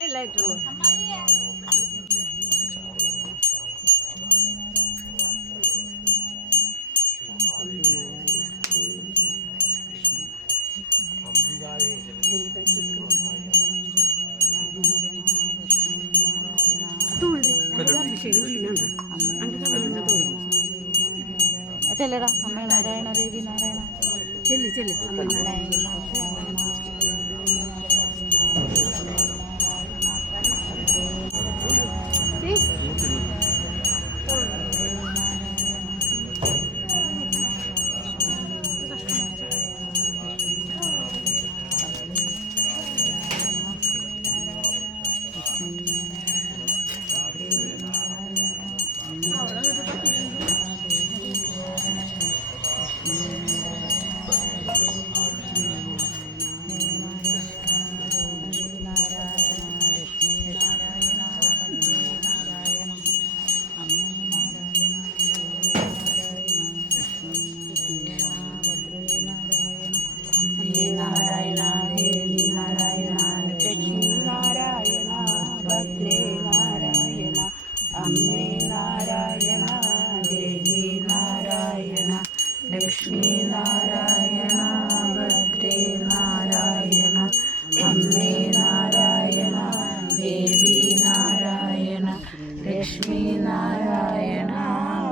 എല്ലായിട്ടുള്ളൂ. ചെല്ലടാ അമ്മ നാരായണ ദേവി നാരായണ ചെല്ലി ചെല്ലി അമ്മേ നാരായണ ദേവി നാരായണ ലക്ഷ്മി നാരായണ ഭദ്രേ നാരായണ അമ്മേ നാരായണ ദേവി നാരായണ ലക്ഷ്മി നാരായണ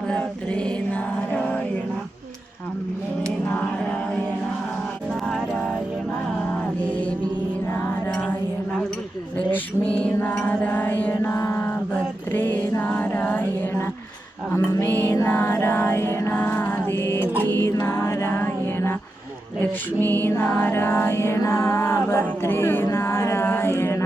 ഭദ്രേ നാരായണ അമ്മേ നാരായണ നാരായണ ദേവി നാരായണ ലക്ഷ്മി നാരായണ ഭദ്രേ നാരായണ അമ്മേ നാരായണ ദേവി നാരായണ ലക്ഷ്മി നാരായണ ഭദ്രേ നാരായണ